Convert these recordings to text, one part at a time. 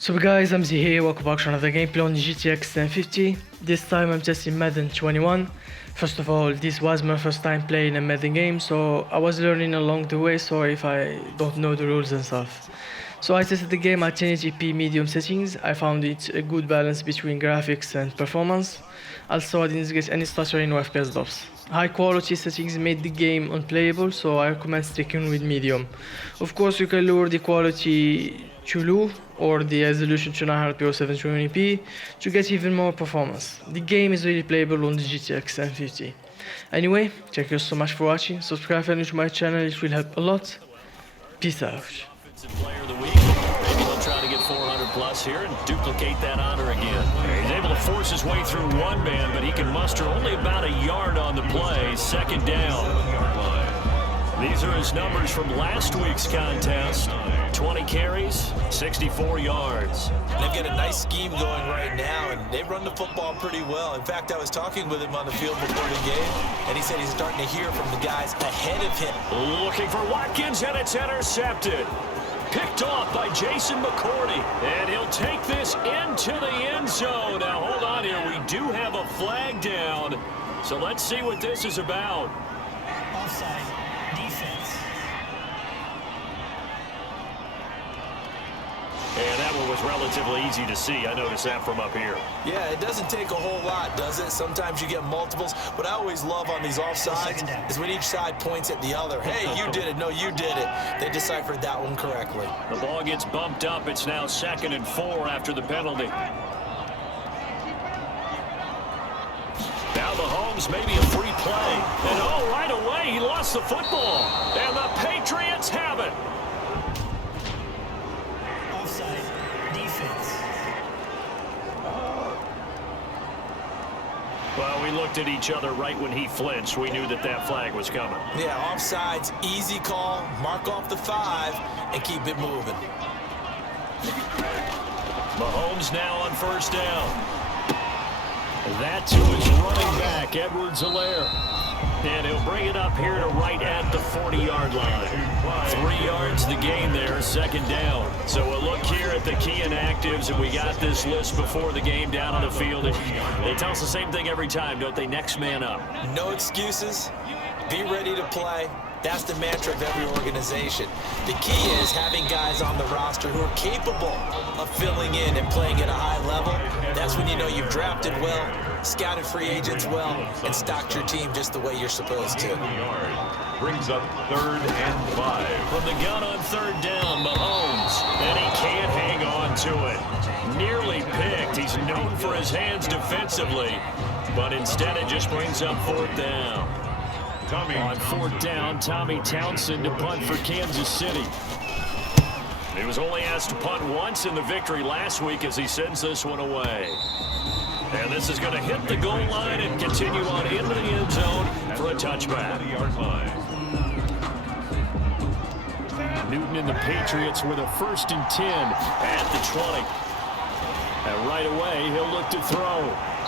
So guys, I'm Z here, welcome back to another gameplay on the GTX 1050. This time I'm testing Madden 21. First of all, this was my first time playing a Madden game, so I was learning along the way, sorry if I don't know the rules and stuff. So I tested the game at 1080p medium settings. I found it a good balance between graphics and performance. Also, I didn't get any stuttering or FPS drops. High quality settings made the game unplayable, so I recommend sticking with medium. Of course, you can lower the quality to low or the resolution to 900p or 720p to get even more performance. The game is really playable on the GTX 1050. Anyway, thank you so much for watching. Subscribe if you're new to my channel, it will help a lot. Peace out. Player of the week. Maybe he'll try to get 400 plus here and duplicate that honor again. He's able to force his way through one man, but he can muster only about a yard on the play. Second down. These are his numbers from last week's contest. 20 carries, 64 yards. They've got a nice scheme going right now, and they run the football pretty well. In fact, I was talking with him on the field before the game, and he said he's starting to hear from the guys ahead of him. Looking for Watkins, and it's intercepted. Picked off by Jason McCourty, and he'll take this into the end zone. Now, hold on here. We do have a flag down, so let's see what this is about. Offside. Defense. And that one was relatively easy to see. I noticed that from up here. Yeah, it doesn't take a whole lot, does it? Sometimes you get multiples. What I always love on these offsides is when each side points at the other. Hey, you did it. No, you did it. They deciphered that one correctly. The ball gets bumped up. It's now 2nd and 4 after the penalty. Now Mahomes, maybe a free play. And oh, right away, he lost the football. And the Patriots have it. Offside. Defense. Well, we looked at each other right when he flinched. We knew that that flag was coming. Yeah, offsides, easy call. Mark off the 5 and keep it moving. Mahomes now on first down. That to his running back, Edwards-Helaire. And he'll bring it up here to right at the 40-yard line. 3 yards the gain there, second down. So we'll look here at the key inactives, and we got this list before the game down on the field. They tell us the same thing every time, don't they? Next man up. No excuses. Be ready to play. That's the mantra of every organization. The key is having guys on the roster who are capable of filling in and playing at a high level. That's when you know you've drafted well, scouted free agents well, and stocked your team just the way you're supposed to. Brings up 3rd and 5. From the gun on 3rd down, Mahomes. And he can't hang on to it. Nearly picked. He's known for his hands defensively. But instead it just brings up 4th down. On 4th down, Tommy Townsend to punt for Kansas City. He was only asked to punt once in the victory last week as he sends this one away. And this is going to hit the goal line and continue on into the end zone for a touchback. Newton and the Patriots with a 1st and 10 at the 20. And right away, he'll look to throw.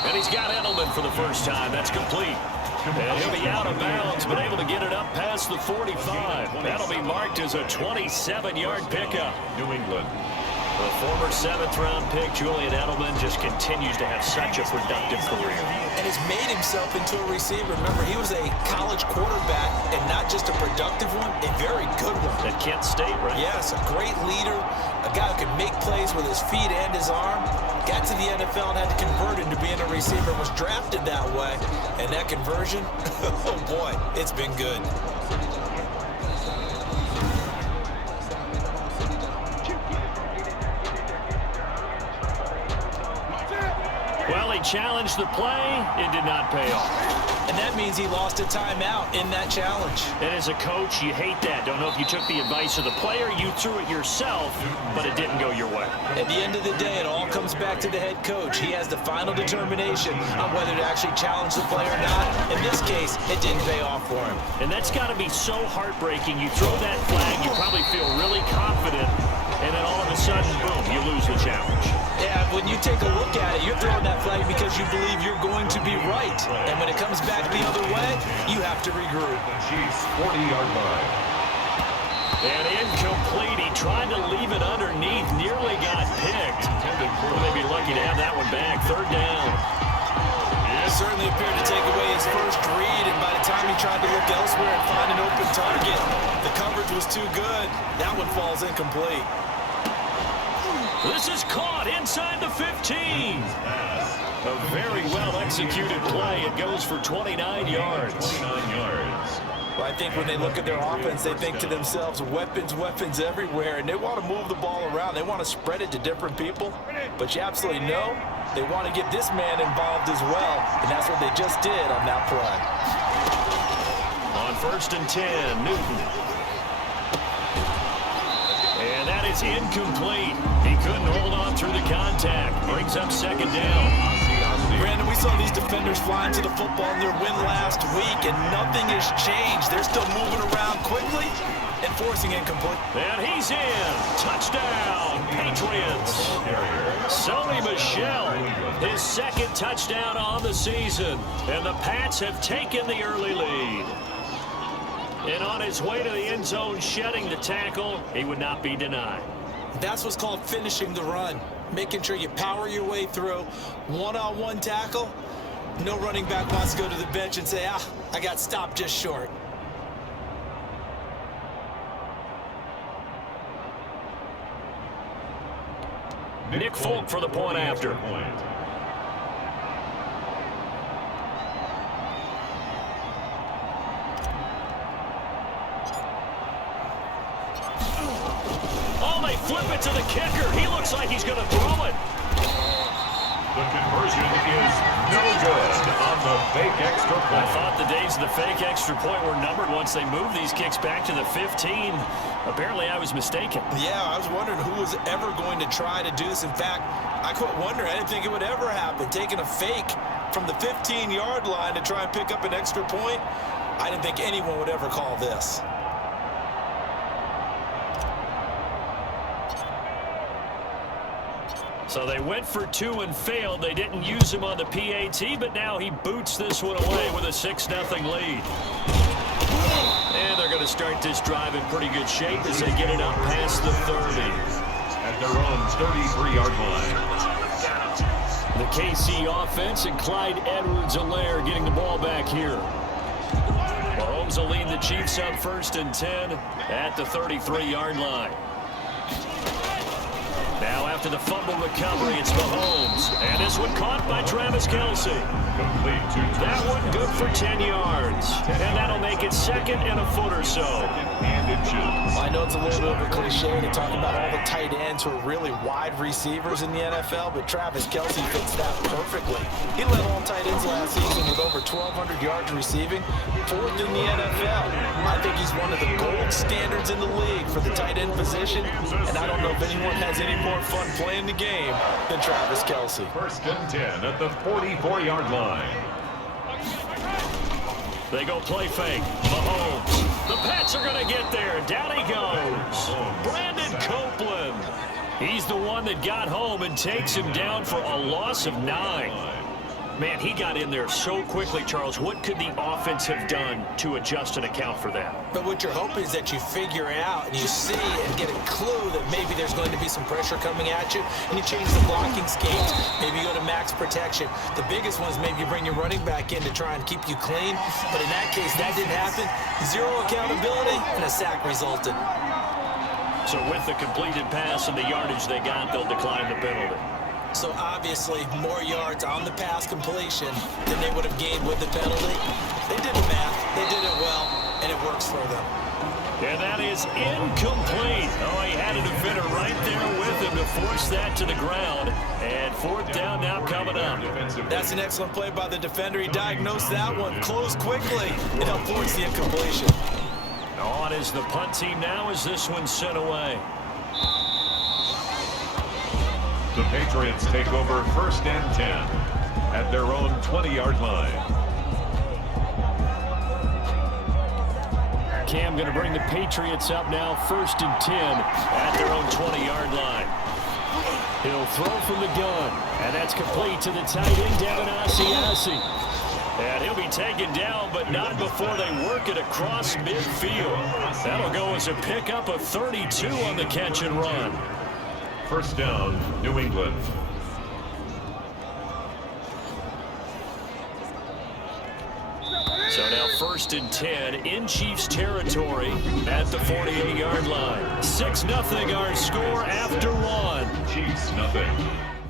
And he's got Edelman for the first time. That's complete. And he'll be out of bounds, but able to get it up past the 45. That'll be marked as a 27-yard pickup. New England. The former 7th-round pick, Julian Edelman, just continues to have such a productive career. And has made himself into a receiver. Remember, he was a college quarterback, and not just a productive one, a very good one. At Kent State, right? Yes, a great leader, a guy who can make plays with his feet and his arm. Got to the NFL and had to convert into being a receiver, was drafted that way. And that conversion, oh boy, it's been good. Well, he challenged the play. It did not pay off. And that means he lost a timeout in that challenge. And as a coach, you hate that. Don't know if you took the advice of the player, you threw it yourself, but it didn't go your way. At the end of the day, it all comes back to the head coach. He has the final determination on whether to actually challenge the play or not. In this case, it didn't pay off for him. And that's got to be so heartbreaking. You throw that flag, you probably feel really confident, and then all of a sudden, boom, you lose the challenge. Yeah, when you take a look at it, you're throwing that flag because you believe you're going to be right. And when it comes back the other way, you have to regroup. Chiefs 40-yard line. And incomplete. He tried to leave it underneath, nearly got picked. back. 3rd down. It certainly appeared to take away his first read, and by the time he tried to look elsewhere and find an open target, the coverage was too good. That one falls incomplete. This is caught inside the 15. A very well-executed play. It goes for 29 yards. 29 yards. Well, I think when they look at their offense, they think to themselves, weapons, weapons everywhere, and they want to move the ball around. They want to spread it to different people, but you absolutely know they want to get this man involved as well, and that's what they just did on that play. On 1st and 10, Newton. And that is incomplete. He couldn't hold on through the contact. Brings up 2nd down. Brandon, we saw these defenders flying to the football in their win last week, and nothing has changed. They're still moving around quickly and forcing incomplete. And he's in. Touchdown, Patriots. Sony Michel, his 2nd touchdown on the season. And the Pats have taken the early lead. And on his way to the end zone, shedding the tackle, he would not be denied. That's what's called finishing the run. Making sure you power your way through. One-on-one tackle. No running back wants to go to the bench and say, I got stopped just short. Nick Folk for the point after. Oh, they flip it to the kicker. He looks like he's going to throw it. The conversion is no good on the fake extra I point. thought the days of the fake extra point were numbered once they moved these kicks back to the 15. Apparently, I was mistaken. Yeah, I was wondering who was ever going to try to do this. In fact, I quit wondering. I didn't think it would ever happen. Taking a fake from the 15-yard line to try and pick up an extra point, I didn't think anyone would ever call this. So they went for 2 and failed. They didn't use him on the PAT, but now he boots this one away with a 6-0 lead. And they're going to start this drive in pretty good shape as they get it up past the 30. At their own 33-yard line. The KC offense and Clyde Edwards-Helaire getting the ball back here. Mahomes will lead the Chiefs up 1st and 10 at the 33-yard line. Now after the fumble recovery, it's Mahomes. And this one caught by Travis Kelce. Complete to That one good for 10 yards. And that'll make it 2nd and a foot or so. and inches. I know it's a little bit of a cliche to talk about all the tight ends who are really wide receivers in the NFL, but Travis Kelce fits that perfectly. He led all tight ends last season with over 1,200 yards receiving, 4th in the NFL. I think he's one of the gold standards in the league for the tight end position, and I don't know if anyone has any more fun playing the game than Travis Kelce. 1st and 10 at the 44-yard line. They go play fake. Mahomes. The Pats are going to get there. Down he goes. Brandon Copeland. He's the one that got home and takes him down for a loss of 9. Man, he got in there so quickly, Charles. What could the offense have done to adjust and account for that? But what you're hoping is that you figure out and you see and get a clue that maybe there's going to be some pressure coming at you, and you change the blocking schemes. Maybe you go to max protection. The biggest one is maybe you bring your running back in to try and keep you clean. But in that case, that didn't happen. 0 accountability, and a sack resulted. So with the completed pass and the yardage they got, they'll decline the penalty. So obviously, more yards on the pass completion than they would have gained with the penalty. They did the math, they did it well, and it works for them. And that is incomplete. Oh, he had a defender right there with him to force that to the ground. And 4th down now coming up. That's an excellent play by the defender. He diagnosed that one, closed quickly, and helped force the incompletion. On is the punt team now as this one's sent away. The Patriots take over 1st and 10 at their own 20-yard line. Cam going to bring the Patriots up now 1st and 10 at their own 20-yard line. He'll throw from the gun, and that's complete to the tight end, Devin Asiasi. And he'll be taken down, but not before they work it across midfield. That'll go as a pickup of 32 on the catch and run. 1st down, New England. first and 10 in Chiefs territory at the 48-yard line. 6-0 our score after one. Chiefs nothing.